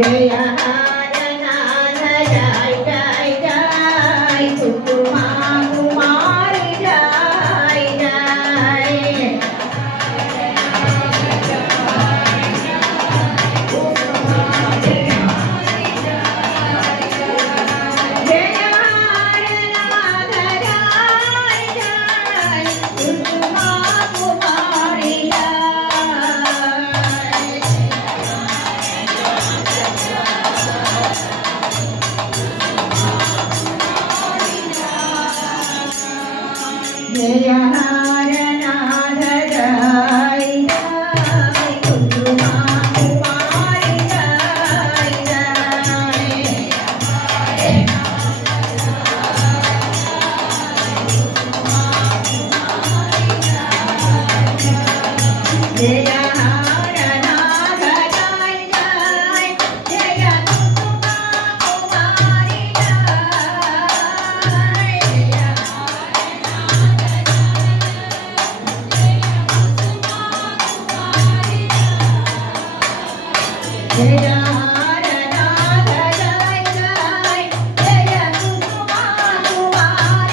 జయ హరనాథ జయ జయ జయ కుసుమా కుమారి జయ జయ జయ హరనాథ జయ జయ కుసుమా కుమారి జయ జయ జయ హరనాథ జయ జయ జయ కుసుమా కుమారి జయ హరనాథ జయ జయ జయ కుసుమా కుమారి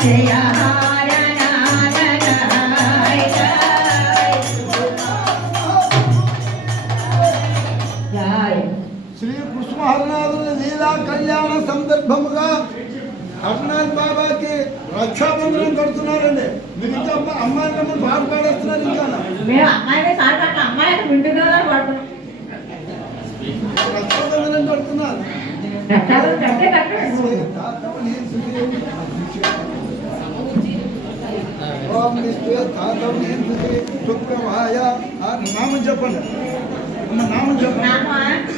జయ హరనాథ జయ జయ శ్రీ కృష్ణ హరనాథుని లీలా కళ్యాణ సందర్భముగా హరనాథ్ బాబాకి రక్షాబంధనం కడుతున్నారండి. మీరు ఇంకా అమ్మాయిని పాట పాడేస్తున్నారు. ఇంకా మేము అమ్మాయిని సార్ అమ్మాయిని వింటున్నా పడుతున్నాం. రక్షాబంధనం కడుతున్నారు. ఓం నిష్ఠే తాతం నిందితే శుక్రవాయ నామం చెప్పండి. నామం చెప్పండి.